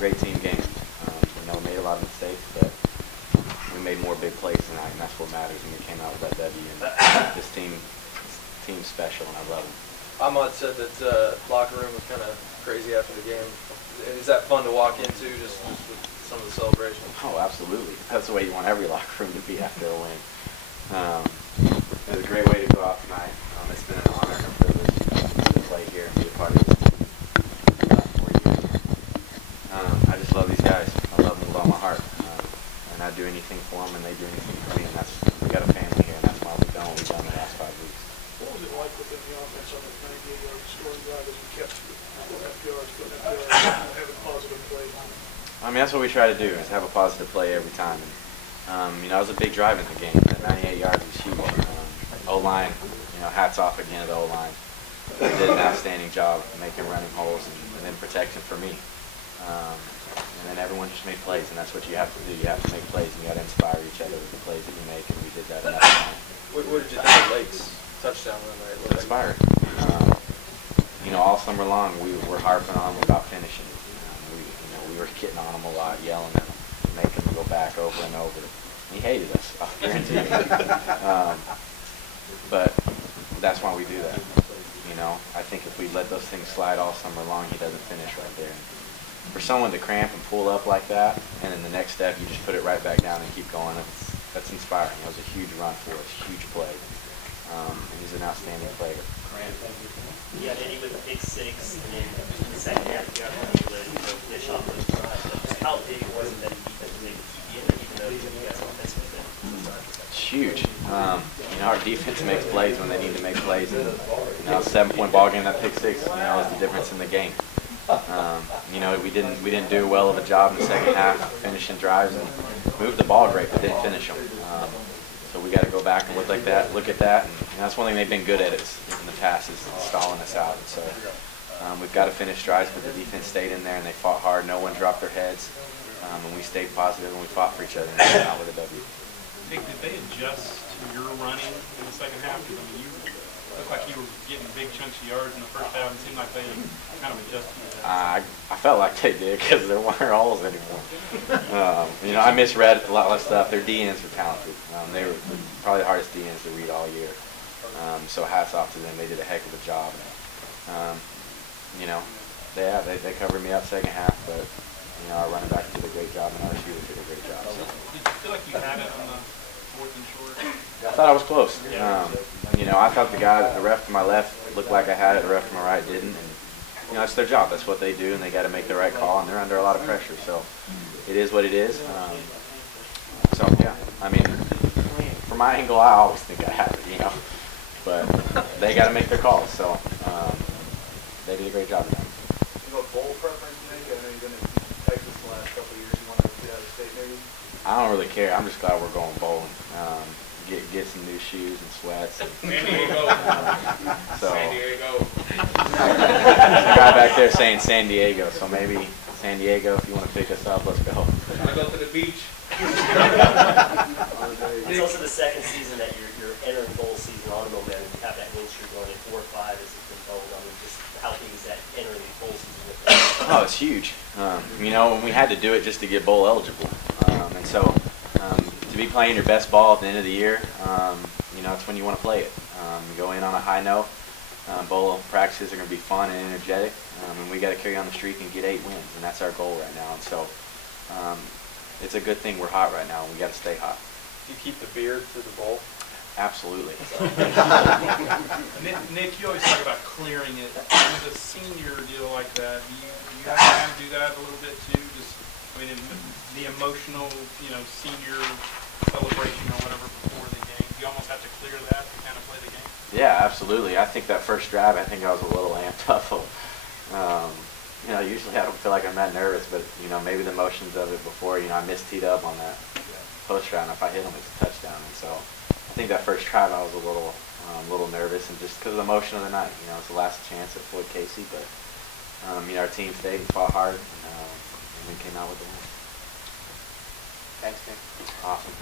great team game. We made a lot of mistakes, but we made more big plays tonight, and that's what matters. And we came out with that W. And this team's special, and I love them. Ahmad said that locker room was kind of crazy after the game. Is that fun to walk into, just with some of the celebration? Oh, absolutely. That's the way you want every locker room to be after a win. It was a great way to go out tonight. It's been an honor and a privilege to play here and be a part of this team for 4 years. I just love these guys. I love them with all my heart. And I do anything for them, and they do anything for me. And we got a family here, and that's why we've done what we've done the last 5 weeks. What was it like within the offense on the 98-yard scoring drive as we kept putting up yards, having positive plays? I mean, that's what we try to do, is have a positive play every time. And, it was a big drive in the game. That 98 yards was huge. O-line, hats off again to the O-line. They did an outstanding job making running holes and then protection for me. And then everyone just made plays, and that's what you have to do. You have to make plays, and you got to inspire each other with the plays that you make, and we did that enough time. What did you think of Lake's touchdown run right? Inspired. All summer long we were harping on him about finishing. We were getting on him a lot, yelling at him, making him go back over and over. He hated us, I'll guarantee you. But that's why we do that. I think if we let those things slide all summer long, he doesn't finish right there. For someone to cramp and pull up like that, and then the next step you just put it right back down and keep going, that's inspiring. It was a huge run for us, huge play. And he's an outstanding player. Yeah, then he was a big 6, and then in the second half, you got to finish off those drives. How big was it that the defense was able to keep you in there, even though you guys offense was in? It's huge. Our defense makes plays when they need to make plays. And, a 7-point ball game, that pick 6, is the difference in the game. We didn't do well of a job in the second half finishing drives and moved the ball great, but didn't finish them. So we got to go back and look at that, and that's one thing they've been good at in the past is stalling us out. And so we've got to finish drives, but the defense stayed in there and they fought hard. No one dropped their heads, and we stayed positive and we fought for each other and we came out with a W. Nick, did they adjust to your running in the second half? Because you looked like you were getting big chunks of yards in the first half. It seemed like they kind of adjusted to that. I felt like they did because there weren't holes anymore. I misread a lot of stuff. Their DNs were talented. They were probably the hardest DNs to read all year. So hats off to them. They did a heck of a job. They covered me up second half, but our running back did a great job and our receivers did a great job. So. Did you feel like you had it on the 4th and short? I thought I was close. I thought the ref to my left looked like I had it, the ref to my right didn't. And it's their job. That's what they do, and they got to make the right call, and they're under a lot of pressure. So it is what it is. From my angle, I always think I have it, But they got to make their calls. So they did a great job of that. You have a bowl preference, Nick? I know you've been in Texas the last couple of years. You want to get out of state, maybe? I don't really care. I'm just glad we're going bowling. Get some new shoes and sweats. And, San Diego. San Diego. The guy back there saying San Diego, so maybe San Diego, if you want to pick us up, let's go. Want to go to the beach? It's also the second season that you're entering bowl season on momentum. You have that win streak going at 4 or 5 as it's been told. Just how big is that entering the bowl season with that? Oh, it's huge. When we had to do it just to get bowl eligible. And so to be playing your best ball at the end of the year, it's when you want to play it. Go in on a high note. Bowl practices are going to be fun and energetic, and we got to carry on the streak and get 8 wins, and that's our goal right now. And so it's a good thing we're hot right now, and we got to stay hot. Do you keep the beard through the bowl? Absolutely. Nick, you always talk about clearing it. With a senior deal like that, do you have to kind of do that a little bit too? The emotional, senior celebration or whatever before the game. You almost have to clear that to kind of play the game. Yeah, absolutely. I think that first drive, I was a little amped up. Usually I don't feel like I'm that nervous, but maybe the emotions of it before. I misteed up on that post round. If I hit them, it's a touchdown. And so I think that first drive I was a little nervous, and just because of the emotion of the night. It's the last chance at Floyd Casey, but our team stayed and fought hard, and we came out with the win. Thanks, Nick. Awesome.